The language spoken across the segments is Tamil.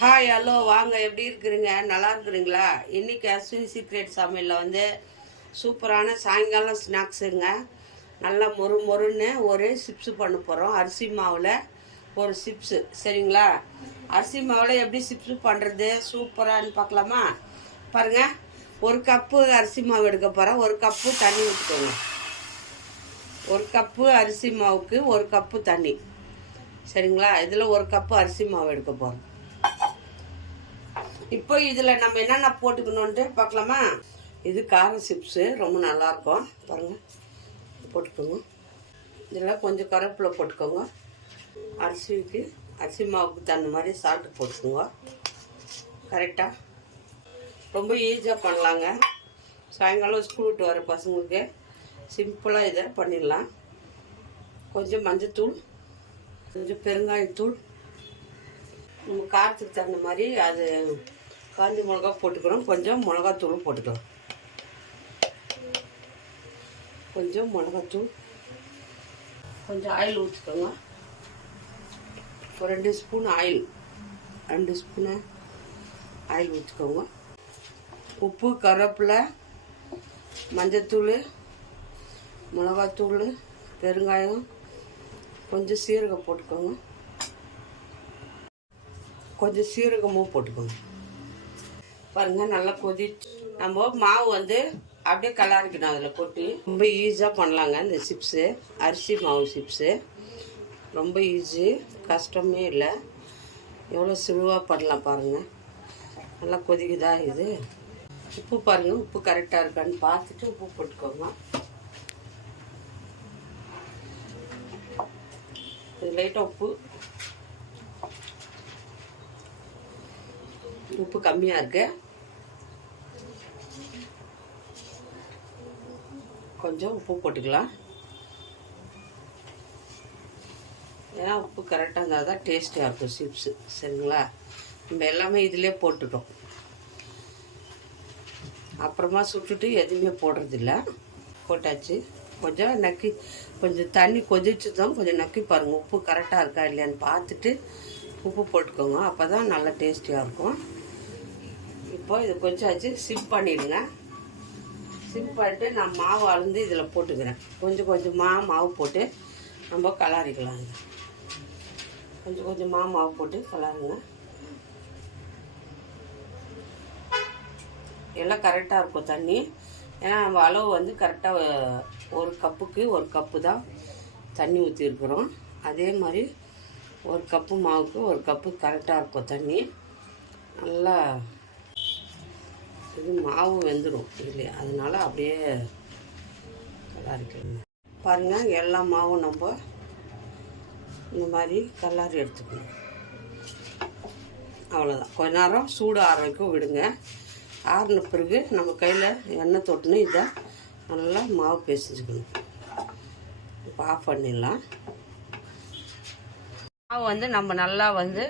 ஹாய் ஹலோ வாங்க, எப்படி இருக்கிறீங்க? நல்லா இருக்கிறீங்களா? இன்றைக்கி அஸ்வினி சீக்ரெட் சமையலில் வந்து சூப்பரான சாயங்காலம் ஸ்நாக்ஸுங்க. நல்லா மொறுன்னு ஒரு சிப்ஸு பண்ண போகிறோம். அரிசி மாவில் ஒரு சிப்ஸு, சரிங்களா? அரிசி மாவில் எப்படி சிப்ஸு பண்ணுறது சூப்பரானு பார்க்கலாமா? பாருங்கள், ஒரு கப்பு அரிசி மாவு எடுக்க போகிறேன். ஒரு கப்பு தண்ணி ஊற்றிக்கோங்க. ஒரு கப்பு அரிசி மாவுக்கு ஒரு கப்பு தண்ணி, சரிங்களா? இதில் ஒரு கப்பு அரிசி மாவு எடுக்க போகிறோம். இப்போ இதில் நம்ம என்னென்ன போட்டுக்கணுன்ட்டு பார்க்கலாமா? இது காரம் சிப்ஸு, ரொம்ப நல்லாயிருக்கும். பாருங்கள், போட்டுக்கோங்க. இதில் கொஞ்சம் கருவேப்பிலை போட்டுக்கோங்க. அரிசி மாவுக்கு தகுந்த மாதிரி சால்ட்டு போட்டுக்கோங்க. கரெக்டாக ரொம்ப ஈஸியாக பண்ணலாங்க. சாயங்காலம் ஸ்கூல் விட்டு வர பசங்களுக்கு சிம்பிளாக இதை பண்ணிடலாம். கொஞ்சம் மஞ்சத்தூள், கொஞ்சம் பெருங்காயத்தூள், நம்ம காரத்துக்கு தகுந்த மாதிரி அது காஞ்சி மிளகா போட்டுக்கிறோம். கொஞ்சம் மிளகாத்தூளும் போட்டுக்கலாம். கொஞ்சம் மிளகாத்தூள், கொஞ்சம் ஆயில் ஊற்றிக்கோங்க. ஒரு 2 ஸ்பூன் ஆயில், 2 ஸ்பூனு ஆயில் ஊற்றிக்கோங்க. உப்பு, கருவேப்பிலை, மஞ்சத்தூள், மிளகாத்தூள், பெருங்காயம், கொஞ்சம் சீரகம் போட்டுக்கோங்க. கொஞ்சம் சீரகமும் போட்டுக்கோங்க. பாருங்கள், நல்லா கொதிச்சு நம்ம மாவு வந்து அப்படியே கலரிக்கணும். அதில் கொட்டி ரொம்ப ஈஸியாக பண்ணலாங்க இந்த சிப்ஸு. அரிசி மாவு சிப்ஸு ரொம்ப ஈஸி, கஷ்டமே இல்லை. எவ்வளோ சுழுவாக பண்ணலாம் பாருங்கள். நல்லா கொதிக்குதா இது? உப்பு பாருங்கள், உப்பு கரெக்டாக இருக்கான்னு பார்த்துட்டு உப்பு போட்டுக்கோங்க. இது லைட்டாக உப்பு கம்மியாக இருக்கு. கொஞ்சம் உப்பு போட்டுக்கலாம். ஏன்னா உப்பு கரெக்டாக இருந்தால் தான் டேஸ்டியாக இருக்கும் சிப்ஸு, சரிங்களா? நம்ம எல்லாமே இதிலே போட்டுட்டோம். அப்புறமா சுட்டுட்டு எதுவுமே போடுறதில்ல. போட்டாச்சு. கொஞ்சம் நக்கி, கொஞ்சம் தண்ணி கொதிச்சுதான் கொஞ்சம் நக்கி பாருங்கள், உப்பு கரெக்டாக இருக்கா இல்லையான்னு பார்த்துட்டு உப்பு போட்டுக்கோங்க. அப்போ தான் நல்லா டேஸ்டியாக இருக்கும். இப்போ இது கொஞ்சம் ஆச்சு, சிம் பண்ணிவிடுங்க. சிம் பண்ணிட்டு நான் மாவு அளந்து இதில் போட்டுக்கிறேன். கொஞ்சம் கொஞ்சமாக மாவு போட்டு நம்ம கலாரிக்கலாங்க. கொஞ்சம் கொஞ்சமாக மாவு போட்டு கலாருங்க. எல்லாம் கரெக்டாக இருக்கும் தண்ணி. ஏன்னா நம்ம அளவு வந்து கரெக்டாக ஒரு கப்புக்கு ஒரு கப்பு தான் தண்ணி ஊற்றிருக்குறோம். அதே மாதிரி ஒரு கப்பு மாவுக்கு ஒரு கப்பு கரெக்டாக இருக்கும் தண்ணி. நல்லா இது மாவு வெந்துடும் இல்லையா, அதனால் அப்படியே கலாரிக்கணும். பாருங்கள், எல்லா மாவும் நம்ம இந்த மாதிரி கலாரி எடுத்துக்கணும். அவ்வளோதான். கொஞ்ச நேரம் சூடு ஆற வரைக்கும் விடுங்க. ஆறின பிறகு நம்ம கையில் எண்ணெய் தொட்டுன்னு இதை நல்லா மாவு பேசிச்சுக்கணும். இப்போ ஆஃப் பண்ணிடலாம். மாவு வந்து நம்ம நல்லா வந்து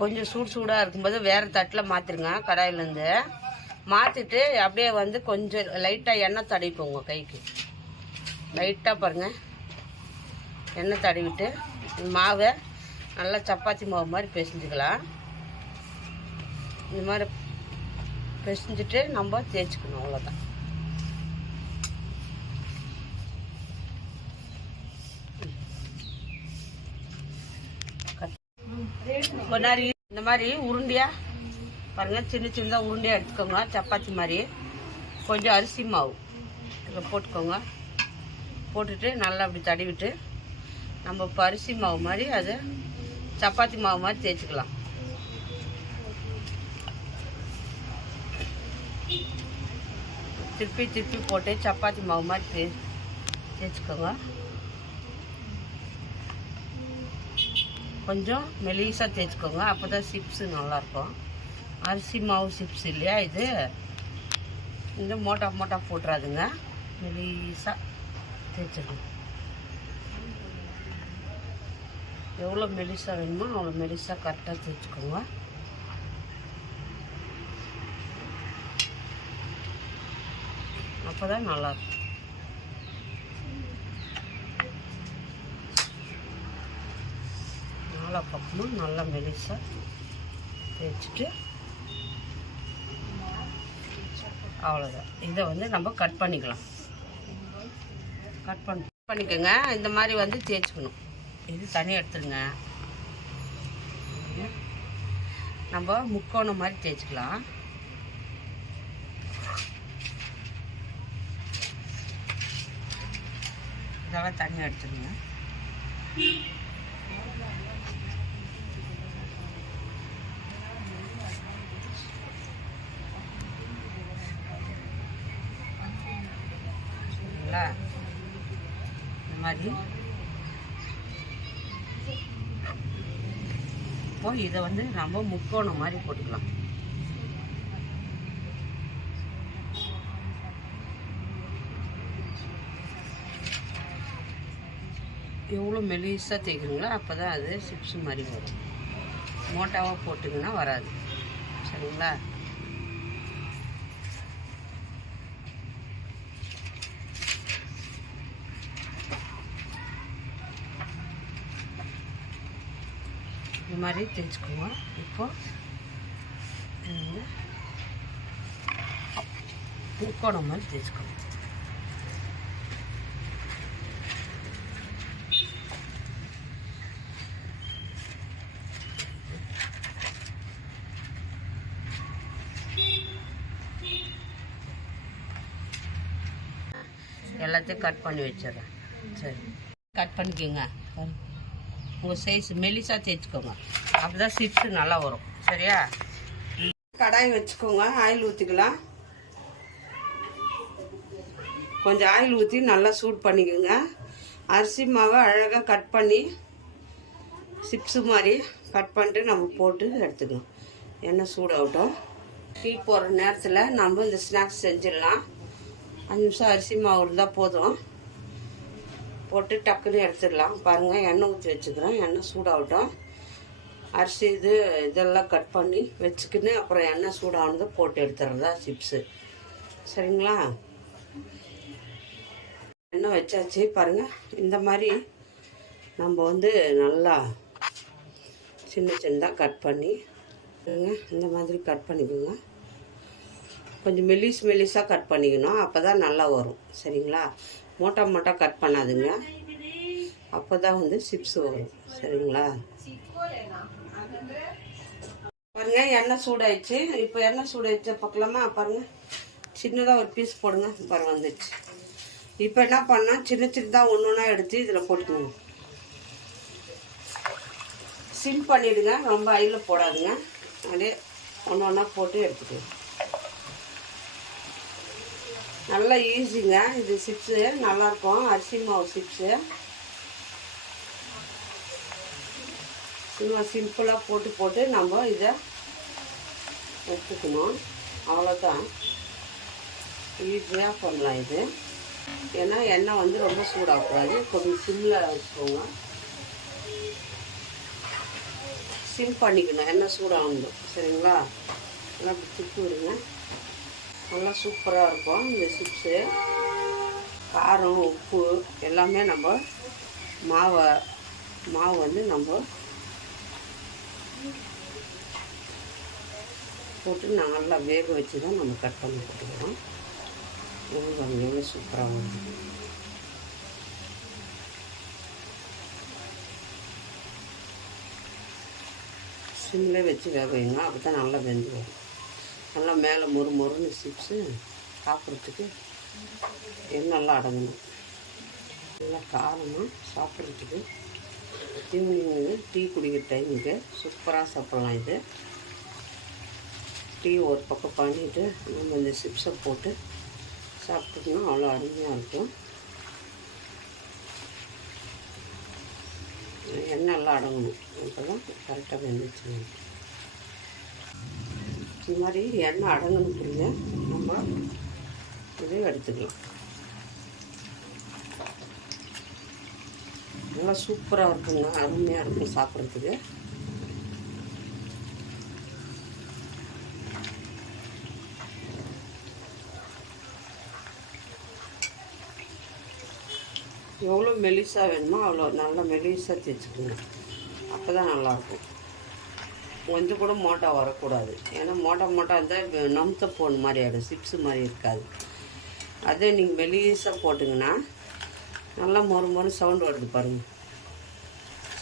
கொஞ்சம் சூடாக இருக்கும்போது வேறு தட்டில் மாற்றிடுங்க. கடாயிலேருந்து மாற்றிட்டு அப்படியே வந்து கொஞ்சம் லைட்டாக எண்ணெய் தடவிக்கோங்க கைக்கு. லைட்டாக பாருங்கள், எண்ணெய் தடவிட்டு மாவை நல்லா சப்பாத்தி மாவு மாதிரி பிசைஞ்சிக்கலாம். இந்த மாதிரி பிசைஞ்சிட்டு நம்ம தேய்ச்சிக்கணும். அவ்வளோதான். கொண்டாரி இந்த மாதிரி உருண்டையாக பாருங்கள், சின்ன சின்னதாக உருண்டையாக எடுத்துக்கோங்க. சப்பாத்தி மாதிரி கொஞ்சம் அரிசி மாவு இதில் போட்டுக்கோங்க. போட்டுட்டு நல்லா அப்படி தடவிட்டு நம்ம இப்போ அரிசி மாவு மாதிரி அதை சப்பாத்தி மாவு மாதிரி தேய்ச்சிக்கலாம். திருப்பி போட்டு சப்பாத்தி மாவு மாதிரி தேய்ச்சிக்கோங்க. கொஞ்சம் மெலிசாக தேய்ச்சிக்கோங்க. அப்போ தான் சிப்ஸு நல்லாயிருக்கும். அரிசி மாவு சிப்ஸ் இல்லையா இது, இந்த மோட்டா போட்டுறாதுங்க. மெலிசாக தேய்ச்சிக்கணும். எவ்வளோ மெலிசாக வேணுமோ அவ்வளோ மெலிசாக கரெக்டாக தேய்ச்சிக்கோங்க. அப்போ தான் நல்லாயிருக்கும். நல்லா பக்கமும் நல்லா மெலிசாக தேய்ச்சிட்டு அவ்வளோதான். இதை வந்து நம்ம கட் பண்ணிக்கலாம். கட் பண்ணிக்கோங்க. இந்த மாதிரி வந்து தேய்ச்சிக்கணும். இது தனியாக எடுத்துருங்க. நம்ம முக்கோணம் மாதிரி தேய்ச்சிக்கலாம். இதெல்லாம் தனியாக எடுத்துருங்க. இந்த மாதிரி இப்போ இதை வந்து நம்ம முக்கோணம் மாதிரி போட்டுக்கலாம். எவ்வளோ மெலிசாக தேய்க்கிறீங்களோ அப்போ தான் அது சிப்ஸ் மாதிரி வரும். மோட்டாவாக போட்டிங்கன்னா வராது. சரிங்களா? இந்த மாதிரி தேய்ச்சிக்கோங்க. இப்போ முக்கோணம் மாதிரி தேய்ச்சிக்கோங்க. எல்லாத்தையும் கட் பண்ணி வச்சிடறேன். சரி, கட் பண்ணிக்கோங்க. உங்கள் சைஸ் மெலிசாக தேய்ச்சிக்கோங்க. அப்போ தான் சிப்ஸு நல்லா வரும். சரியா? கடாய் வச்சுக்கோங்க. ஆயில் ஊற்றிக்கலாம். கொஞ்சம் ஆயில் ஊற்றி நல்லா சூட் பண்ணிக்கோங்க. அரிசி மாவை அழகாக கட் பண்ணி சிப்ஸு மாதிரி கட் பண்ணிட்டு நம்ம போட்டு எடுத்துக்கலாம். எண்ணெய் சூடாகட்டும். டீ போடுற நேரத்தில் நம்ம இந்த ஸ்நாக்ஸ் செஞ்சிடலாம். 5 நிமிஷம் அரிசி மாவு இருந்தால் போதும். போட்டு டக்குன்னு எடுத்துடலாம். பாருங்கள், எண்ணெய் ஊற்றி வச்சுக்கிறேன். எண்ணெய் சூடாகட்டும். அரிசி இதெல்லாம் கட் பண்ணி வச்சுக்கின்னு அப்புறம் எண்ணெய் சூடானதை போட்டு எடுத்துடுறதா சிப்ஸு. சரிங்களா? எண்ணெய் வச்சாச்சு. பாருங்கள், இந்த மாதிரி நம்ம வந்து நல்லா சின்ன சின்னதாக கட் பண்ணி இந்த மாதிரி கட் பண்ணிக்கோங்க. கொஞ்சம் மெலிசாக கட் பண்ணிக்கணும். அப்போ தான் நல்லா வரும். சரிங்களா? மோட்டா கட் பண்ணாதுங்க. அப்போ தான் வந்து சிப்ஸ் வரும். சரிங்களா? பாருங்கள், எண்ணெய் சூடாயிடுச்சு. இப்போ எண்ணெய் சூடாயிடுச்சு பார்க்கலாமா? பாருங்கள், சின்னதாக ஒரு பீஸ் போடுங்க. பாருங்கள், வந்துடுச்சு. இப்போ என்ன பண்ணால் சின்னதாக ஒன்று ஒன்றா எடுத்து இதில் போட்டுக்கோங்க. சிம் பண்ணிவிடுங்க. ரொம்ப ஹையில் போடாதுங்க. அப்படியே ஒன்று ஒன்றா போட்டு எடுத்துக்கோங்க. நல்லா ஈஸிங்க இது. சிப்ஸு நல்லாயிருக்கும். அரிசி மாவு சிப்ஸு சும்மா சிம்பிளாக போட்டு நம்ம இதை எடுத்துக்கணும். அவ்வளோதான். ஈஸியாக பண்ணலாம் இது. ஏன்னா எண்ணெய் வந்து ரொம்ப சூடாகக்கூடாது. கொஞ்சம் சிம்மில் வச்சுக்கோங்க. சிம் பண்ணிக்கணும். எண்ணெய் சூடாகணும். சரிங்களா? நல்லா அப்படி திட்டு விடுங்க. நல்லா சூப்பராக இருக்கும் இந்த சிப்ஸு. காரம், உப்பு எல்லாமே நம்ம மாவு வந்து நம்ம போட்டு நல்லா வேக வச்சு தான் நம்ம கட் பண்ணி போட்டுக்கிறோம். எவ்வளோ சூப்பராக வருது. சிம்மில் வச்சு வேக வைங்க. அப்போ தான் நல்லா வெந்து வரும். நல்லா மேலே மொறுன்னு சிப்ஸு சாப்பிட்றதுக்கு எண்ணெல்லாம் அடங்கணும். நல்லா காரமாக சாப்பிட்றதுக்கு ஈவினிங்கு டீ குடிக்கிற டைமுக்கு சூப்பராக சாப்பிட்லாம். இது டீ ஒரு பக்கம் பண்ணிவிட்டு நம்ம இந்த சிப்ஸை போட்டு சாப்பிட்டோம்னா அவ்வளோ அருமையாக இருக்கும். எண்ணெய்லாம் அடங்கணும். அப்போ தான் கரெக்டாக வெந்துச்சு. இந்த மாதிரி எண்ணெய் அடங்கணுக்குள்ள நம்ம இதை எடுத்துக்கலாம். நல்லா சூப்பராக இருக்குங்க. அருமையாக இருக்கும் சாப்பிட்றதுக்கு. எவ்வளோ மெலிசாக வேணுமோ அவ்வளோ நல்லா மெலிசாக தேய்ச்சிக்கணும். அப்போ தான் நல்லாயிருக்கும். கொஞ்சம் கூட மோட்டா வரக்கூடாது. ஏன்னா மோட்டா இருந்தால் நமுத்த போன் மாதிரி ஆகிடும், சிப்ஸு மாதிரி இருக்காது. அதே நீங்கள் மெலிசாக போட்டிங்கன்னா நல்லா மொறு சவுண்டு வருது பாருங்கள்,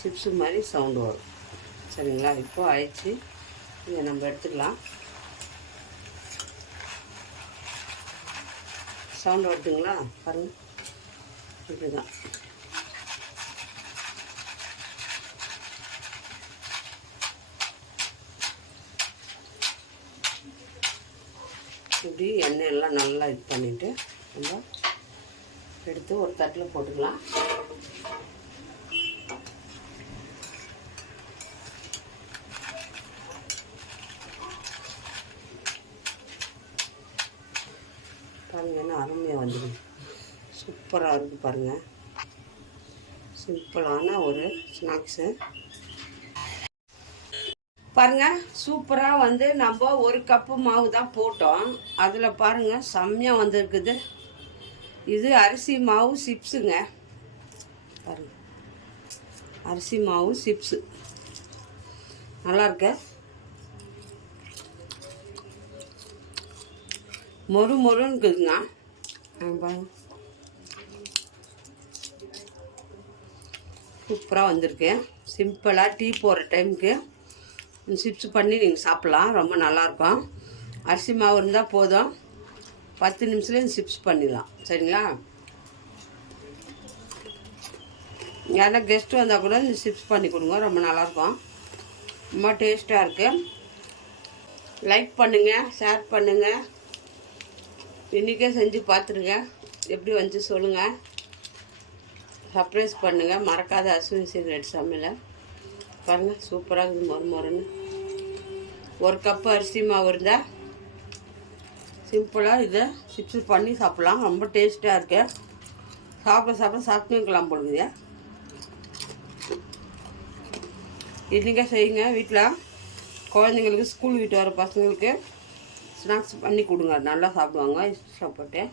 சிப்ஸு மாதிரி சவுண்டு வரும். சரிங்களா? இப்போ ஆயிடுச்சு, இதை நம்ம எடுத்துக்கலாம். சவுண்டு வருதுங்களா பாருங்கள், இப்படி தான். இப்படி எண்ணெயெல்லாம் நல்லா இது பண்ணிவிட்டு நம்ம எடுத்து ஒரு தட்டில் போட்டுக்கலாம். பாருங்கள், என்ன அருமையாக வந்துடும், சூப்பராக இருக்குது பாருங்கள். சிம்பிளான ஒரு ஸ்நாக்ஸு பாருங்கள். சூப்பராக வந்து நம்ம ஒரு கப்பு மாவு தான் போட்டோம், அதில் பாருங்கள் செம்மையாக வந்துருக்குது. இது அரிசி மாவு சிப்ஸுங்க பாருங்கள், அரிசி மாவு சிப்ஸு நல்லாயிருக்க, மொறுன்னு இருக்குதுங்க பாருங்க, சூப்பராக வந்திருக்கு. சிம்பிளாக டீ போடுற டைமுக்கு சிப்ஸ் பண்ணி நீங்கள் சாப்பிட்லாம், ரொம்ப நல்லாயிருக்கும். அரிசி மாவு இருந்தால் போதும், 10 நிமிஷத்துலேயே சிப்ஸ் பண்ணிடலாம். சரிங்களா? யாரா கெஸ்ட்டு வந்தால் கூட இந்த சிப்ஸ் பண்ணி கொடுங்க, ரொம்ப நல்லாயிருக்கும், ரொம்ப டேஸ்ட்டாக இருக்குது. லைக் பண்ணுங்கள், ஷேர் பண்ணுங்கள், இன்றைக்கே செஞ்சு பார்த்துருங்க, எப்படி வந்து சொல்லுங்கள், சர்ப்ரைஸ் பண்ணுங்கள். மறக்காத அஸ்வினி சீக்ரெட் சமையலை பாருங்கள், சூப்பராக இருக்குது, மொறுன்னு. ஒரு கப்பு அரிசி மாவு இருந்தால் சிம்பிளாக இதை சிப்ஸு பண்ணி சாப்பிட்லாம், ரொம்ப டேஸ்ட்டாக இருக்கு. சாப்பிட்டு இருக்கலாம் போடுங்க. இன்றைக்கே செய்யுங்க, வீட்டில் குழந்தைங்களுக்கு, ஸ்கூல் விட்டு வர பசங்களுக்கு ஸ்நாக்ஸ் பண்ணி கொடுங்க, நல்லா சாப்பிடுவாங்க இஷ்டப்பட்டு.